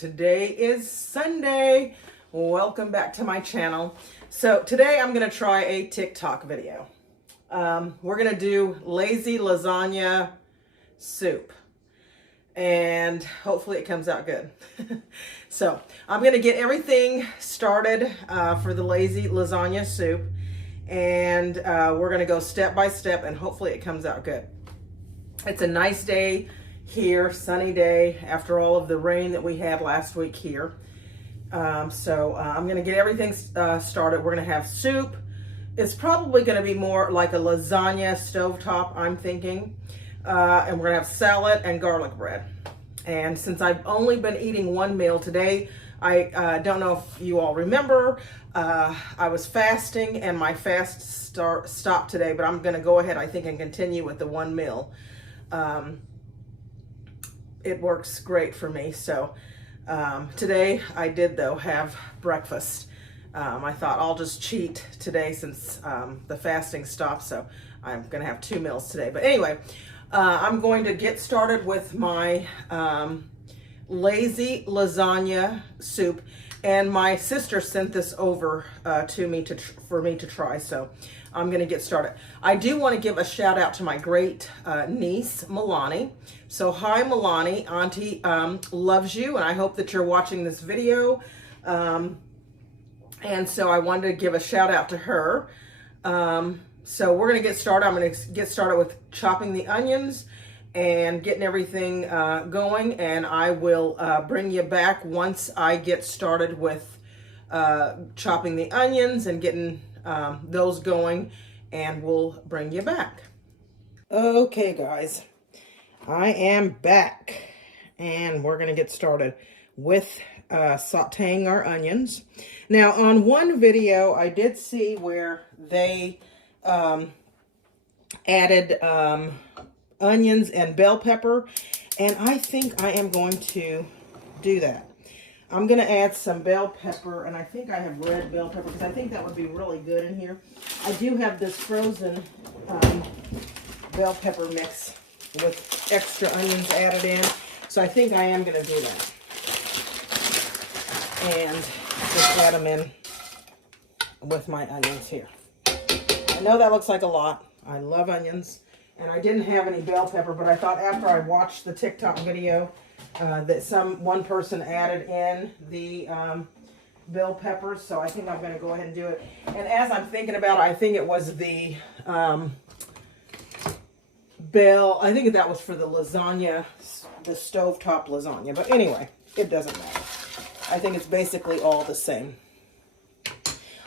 Today is Sunday. Welcome back to my channel. So today I'm going to try a TikTok video. We're going to do lazy lasagna soup. And hopefully it comes out good. So I'm going to get everything started for the lazy lasagna soup. And we're going to go step by step and hopefully it comes out good. It's a nice day here, sunny day after all of the rain that we had last week here. So I'm going to get everything started. We're going to have soup. It's probably going to be more like a lasagna stovetop, I'm thinking. And we're going to have salad and garlic bread. And since I've only been eating one meal today, I don't know if you all remember, I was fasting and my fast stopped today, but I'm going to go ahead, I think, and continue with the one meal. It works great for me. So today I did, though, have breakfast. I thought I'll just cheat today since the fasting stopped, so I'm going to have 2 meals today. But anyway, I'm going to get started with my lazy lasagna soup. And my sister sent this over to me for me to try, so I'm going to get started. I do want to give a shout out to my great niece, Milani. So hi, Milani. Auntie loves you, and I hope that you're watching this video. And so I wanted to give a shout out to her. So we're going to get started. I'm going to get started with chopping the onions and getting everything going, and I will bring you back once I get started with chopping the onions and getting those going, and we'll bring you back. Okay, guys, I am back, and we're going to get started with sauteing our onions. Now, on one video, I did see where they added onions and bell pepper, and I think I am going to do that. I'm going to add some bell pepper, and I think I have red bell pepper because I think that would be really good in here. I do have this frozen bell pepper mix with extra onions added in, so I think I am going to do that. And just add them in with my onions here. I know that looks like a lot. I love onions. And I didn't have any bell pepper, but I thought after I watched the TikTok video that one person added in the bell peppers, so I think I'm going to go ahead and do it. And as I'm thinking about it, I think it was the I think that was for the lasagna, the stovetop lasagna. But anyway, it doesn't matter. I think it's basically all the same.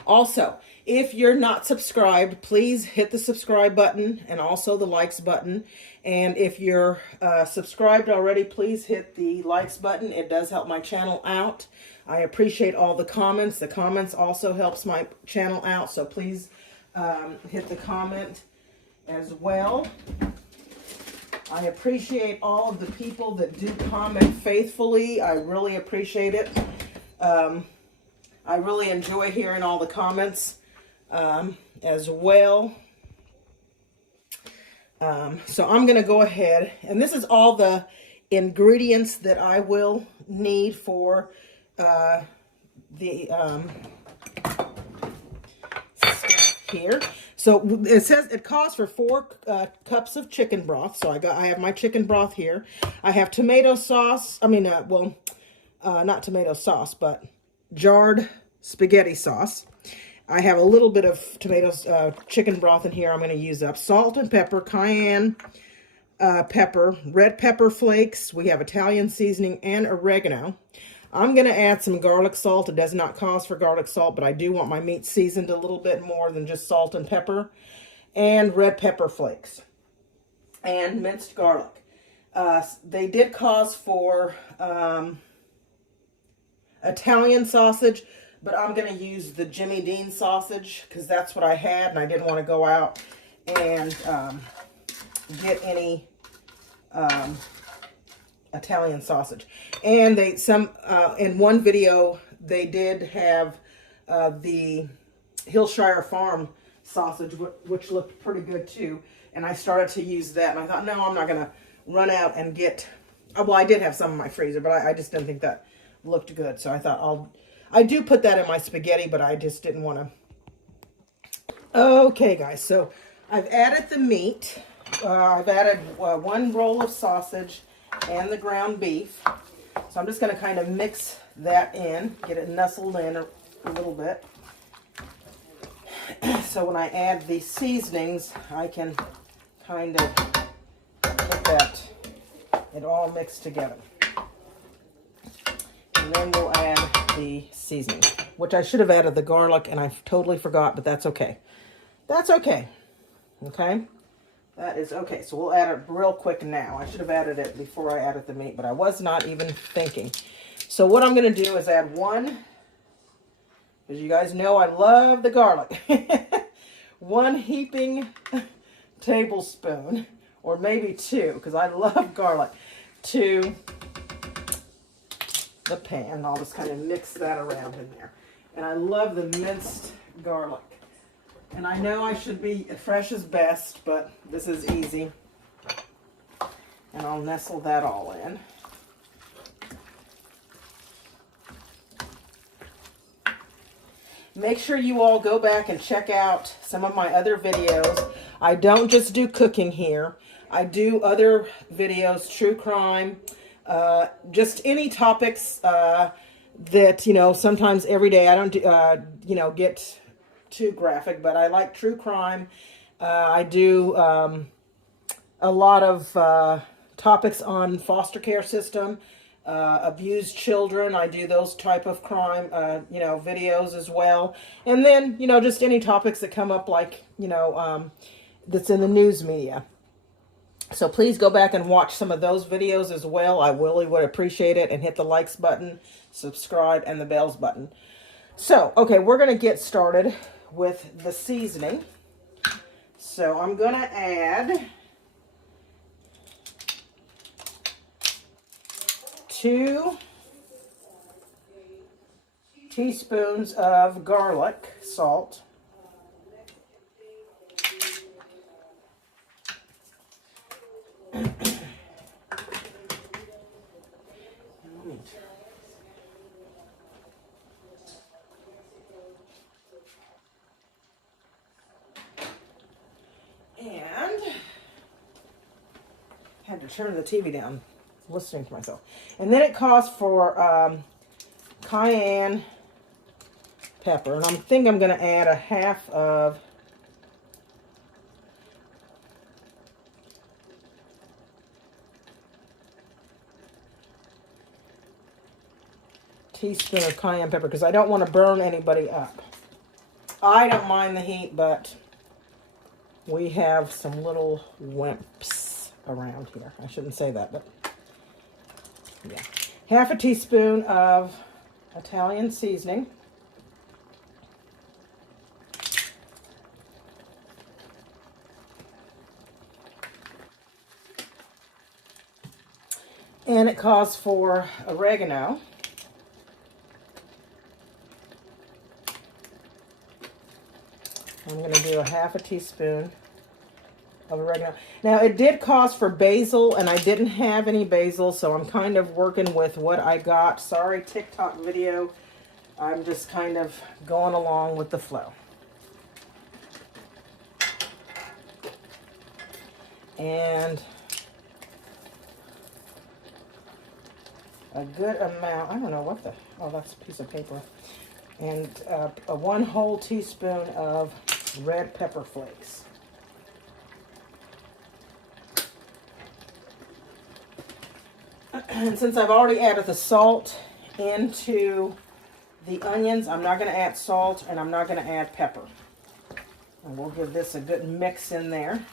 Also, if you're not subscribed, please hit the subscribe button and also the likes button. And if you're subscribed already, please hit the likes button. It does help my channel out. I appreciate all the comments. The comments also helps my channel out, so please hit the comment as well. I appreciate all of the people that do comment faithfully. I really appreciate it. I really enjoy hearing all the comments as well. So I'm going to go ahead, and this is all the ingredients that I will need for the stuff here. So it says it calls for 4 cups of chicken broth. So I have my chicken broth here. I have tomato sauce. I mean, not tomato sauce, but jarred spaghetti sauce. I have a little bit of chicken broth in here I'm going to use up. Salt and pepper, cayenne pepper, red pepper flakes. We have Italian seasoning and oregano. I'm going to add some garlic salt. It does not cause for garlic salt, but I do want my meat seasoned a little bit more than just salt and pepper. And red pepper flakes. And minced garlic. They did cause for Italian sausage, but I'm going to use the Jimmy Dean sausage because that's what I had, and I didn't want to go out and get any Italian sausage. And in one video they did have the Hillshire Farm sausage, which looked pretty good too, and I started to use that, and I thought, no, I'm not going to run out and get, well, I did have some in my freezer, but I just didn't think that looked good. So I thought I do put that in my spaghetti, but I just didn't want to. Okay, guys, so I've added the meat. I've added 1 roll of sausage and the ground beef. So I'm just going to kind of mix that in, get it nestled in a little bit. So when I add the seasonings, I can kind of get that, it all mixed together. And then we'll add the seasoning, which I should have added the garlic, and I totally forgot, but that's okay. That's okay. Okay? That is okay. So we'll add it real quick now. I should have added it before I added the meat, but I was not even thinking. So what I'm going to do is add 1, as you guys know, I love the garlic. 1 heaping tablespoon, or maybe 2, because I love garlic, to the pan. I'll just kind of mix that around in there. And I love the minced garlic. And I know I should be fresh is best, but this is easy. And I'll nestle that all in. Make sure you all go back and check out some of my other videos. I don't just do cooking here. I do other videos, true crime, just any topics that, you know, sometimes every day I don't, you know, get too graphic, but I like true crime. I do a lot of topics on foster care system, abused children. I do those type of crime, you know, videos as well. And then, you know, just any topics that come up, like, you know, that's in the news media. So please go back and watch some of those videos as well. I really would appreciate it. And hit the likes button, subscribe, and the bells button. So, okay, we're going to get started with the seasoning. So I'm going to add 2 teaspoons of garlic salt. And had to turn the TV down, listening to myself. And then it calls for cayenne pepper. And I think I'm going to add a half of teaspoon of cayenne pepper, because I don't want to burn anybody up. I don't mind the heat, but we have some little wimps around here. I shouldn't say that, but yeah. Half a teaspoon of Italian seasoning. And it calls for oregano. I'm going to do a half a teaspoon of oregano. Now, it did cost for basil, and I didn't have any basil, so I'm kind of working with what I got. Sorry, TikTok video. I'm just kind of going along with the flow. And a good amount, I don't know what the, oh, that's a piece of paper. And a 1 whole teaspoon of red pepper flakes. And since I've already added the salt into the onions, I'm not going to add salt, and I'm not going to add pepper. And we'll give this a good mix in there.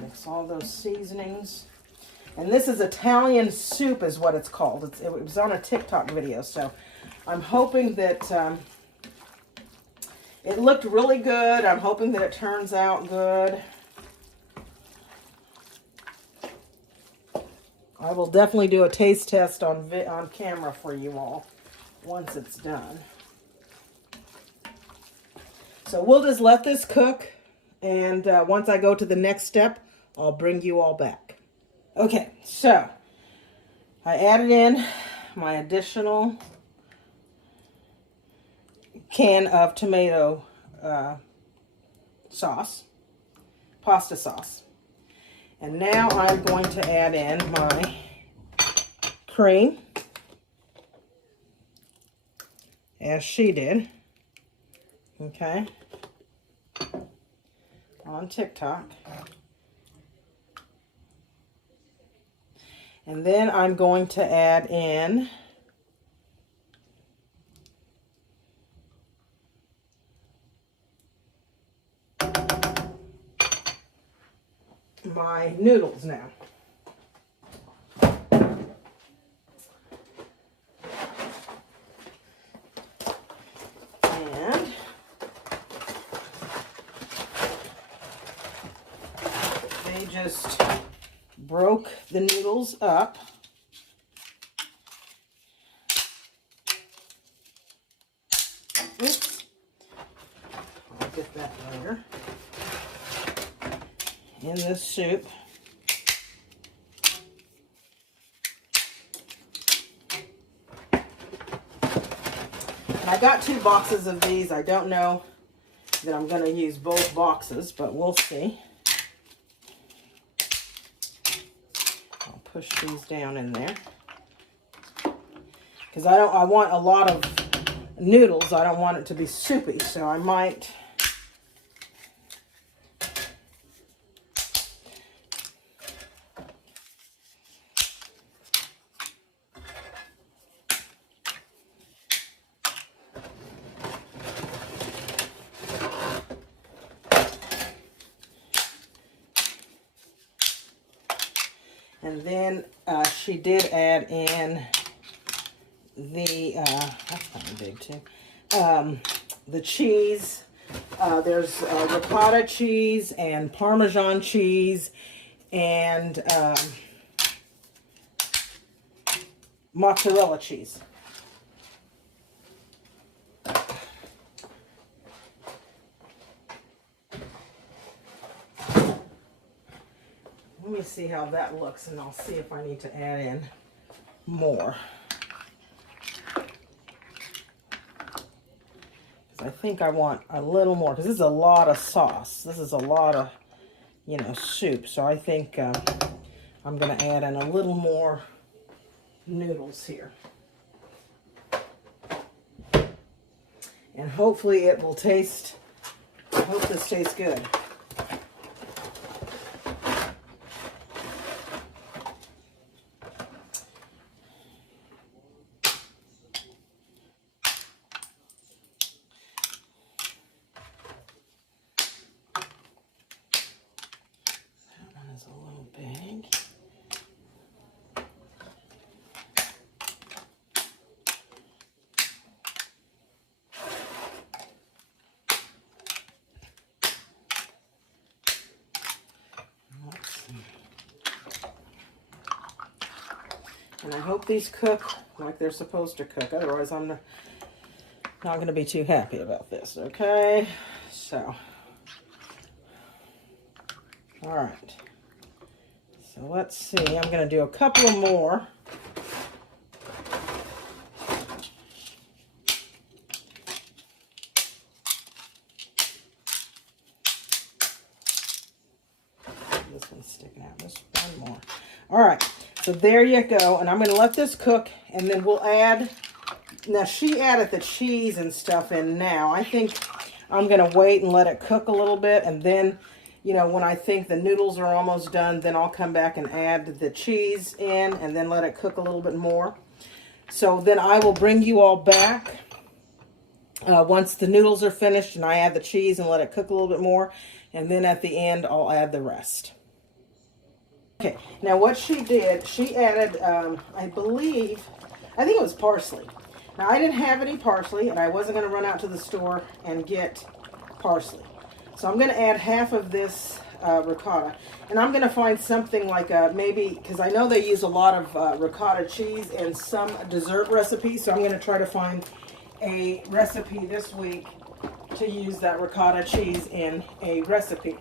Mix all those seasonings. And this is Italian soup is what it's called. It was on a TikTok video, so I'm hoping that it looked really good. I'm hoping that it turns out good. I will definitely do a taste test on camera for you all once it's done. So we'll just let this cook, and once I go to the next step, I'll bring you all back. Okay, so I added in my additional can of tomato sauce, pasta sauce. And now I'm going to add in my cream, as she did, okay, on TikTok. And then I'm going to add in my noodles now. And they just broke the noodles up. Oops. I'll get that later. In this soup. And I got 2 boxes of these. I don't know that I'm going to use both boxes, but we'll see. I'll push these down in there. Because I want a lot of noodles. I don't want it to be soupy, so I might and then she did add in the, that's kind of big too, the cheese. There's ricotta cheese and Parmesan cheese and mozzarella cheese. Let me see how that looks, and I'll see if I need to add in more. I think I want a little more, because this is a lot of sauce. This is a lot of, you know, soup. So I think I'm going to add in a little more noodles here. And hopefully it will taste, I hope this tastes good. And I hope these cook like they're supposed to cook. Otherwise, I'm not going to be too happy about this, okay? So, all right. So let's see. I'm going to do a couple of more. This one's sticking out. Just one more. All right. So there you go, and I'm going to let this cook, and then we'll add, now she added the cheese and stuff in now. I think I'm going to wait and let it cook a little bit, and then, you know, when I think the noodles are almost done, then I'll come back and add the cheese in, and then let it cook a little bit more. So then I will bring you all back once the noodles are finished, and I add the cheese and let it cook a little bit more, and then at the end, I'll add the rest. Okay, now what she did, she added, I think it was parsley. Now, I didn't have any parsley, and I wasn't going to run out to the store and get parsley. So I'm going to add half of this ricotta. And I'm going to find something like maybe, because I know they use a lot of ricotta cheese in some dessert recipes, so I'm going to try to find a recipe this week to use that ricotta cheese in a recipe.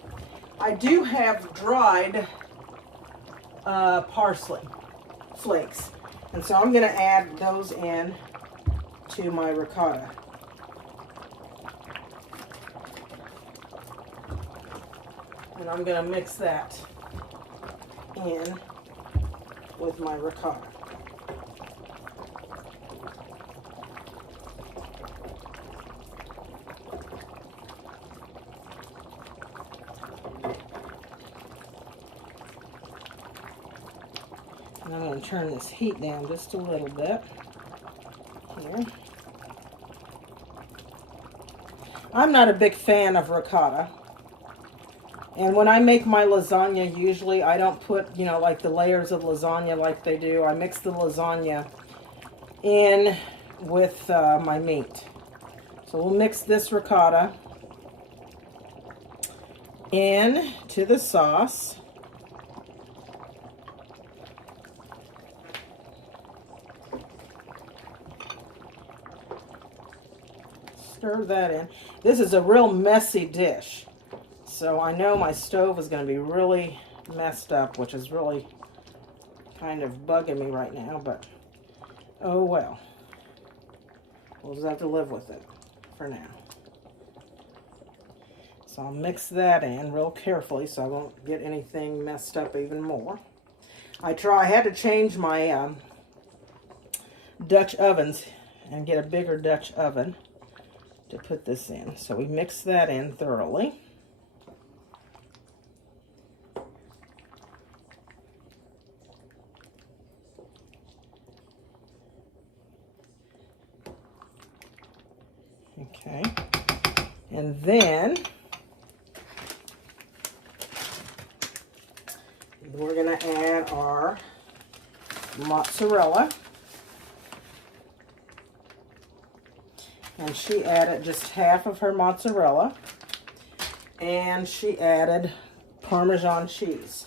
I do have dried parsley flakes, and so I'm going to add those in to my ricotta. And I'm going to mix that in with my ricotta. And I'm going to turn this heat down just a little bit here. I'm not a big fan of ricotta. And when I make my lasagna, usually I don't put, you know, like the layers of lasagna like they do. I mix the lasagna in with my meat. So we'll mix this ricotta in to the sauce. Stir that in. This is a real messy dish. So I know my stove is going to be really messed up, which is really kind of bugging me right now, but oh well. We'll just have to live with it for now. So I'll mix that in real carefully so I won't get anything messed up even more. I had to change my Dutch ovens and get a bigger Dutch oven to put this in. So we mix that in thoroughly. Okay, and then we're going to add our mozzarella. And she added just half of her mozzarella. And she added Parmesan cheese.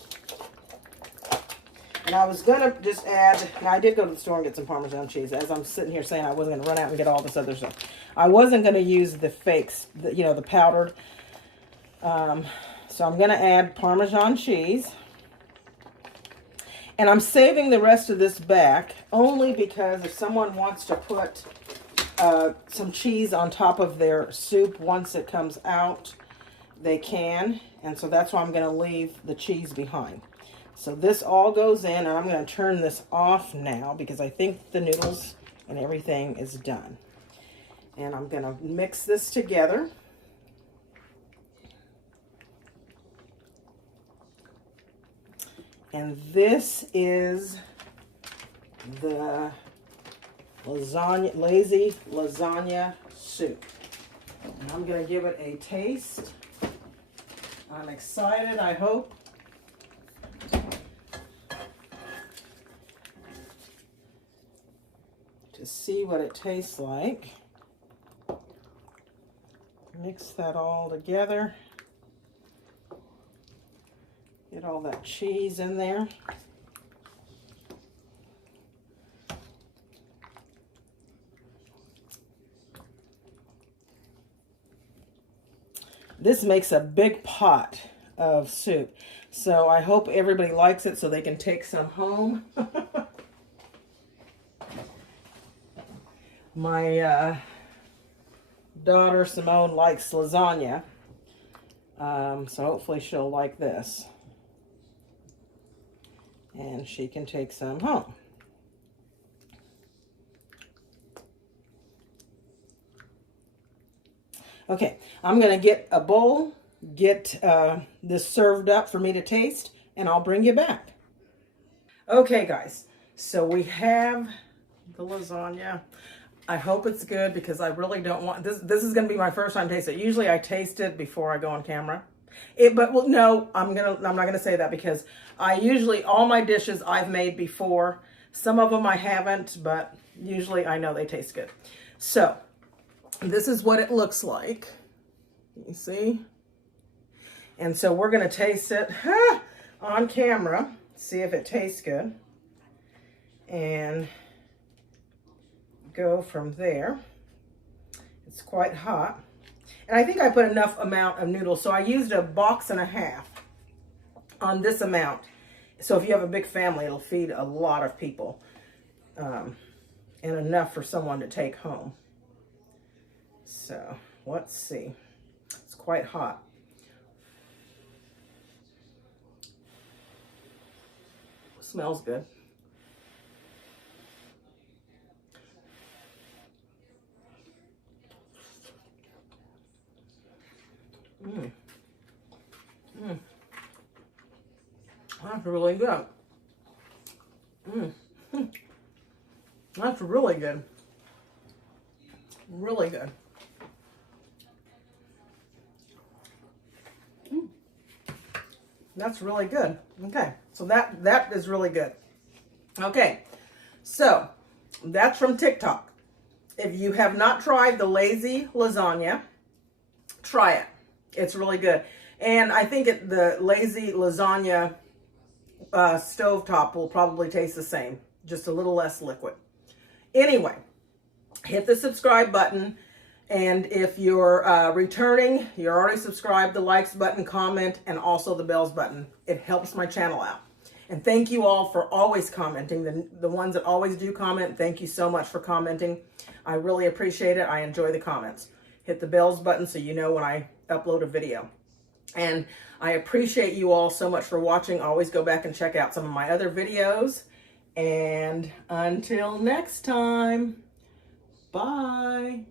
And I was going to just add, now I did go to the store and get some Parmesan cheese. As I'm sitting here saying I wasn't going to run out and get all this other stuff. I wasn't going to use the fakes, you know, the powdered. So I'm going to add Parmesan cheese. And I'm saving the rest of this back only because if someone wants to put some cheese on top of their soup once it comes out, they can. And so that's why I'm going to leave the cheese behind. So this all goes in, and I'm going to turn this off now because I think the noodles and everything is done. And I'm going to mix this together. And this is the lasagna, lazy lasagna soup. And I'm going to give it a taste. I'm excited, I hope. To see what it tastes like. Mix that all together. Get all that cheese in there. This makes a big pot of soup. So I hope everybody likes it so they can take some home. My daughter Simone likes lasagna. So hopefully she'll like this. And she can take some home. Okay, I'm going to get a bowl, get this served up for me to taste, and I'll bring you back. Okay, guys, so we have the lasagna. I hope it's good because I really don't want this. This is going to be my first time tasting it. Usually I taste it before I go on camera. Well, no, I'm not going to say that because I usually, all my dishes I've made before. Some of them I haven't, but usually I know they taste good. So, this is what it looks like. You see? And so we're going to taste it on camera, see if it tastes good, and go from there. It's quite hot. And I think I put enough amount of noodles. So I used a box and a half on this amount. So if you have a big family, it'll feed a lot of people. And enough for someone to take home. So let's see. It's quite hot. Smells good. That's really good. That's really good. Really good. That's really good. Okay, so that is really good. Okay, so that's from TikTok. If you have not tried the lazy lasagna, try it. It's really good. And I think the lazy lasagna stovetop will probably taste the same, just a little less liquid. Anyway, hit the subscribe button. And if you're returning, you're already subscribed, the likes button, comment, and also the bells button. It helps my channel out. And thank you all for always commenting. The ones that always do comment, thank you so much for commenting. I really appreciate it. I enjoy the comments. Hit the bells button so you know when I upload a video. And I appreciate you all so much for watching. Always go back and check out some of my other videos. And until next time, bye.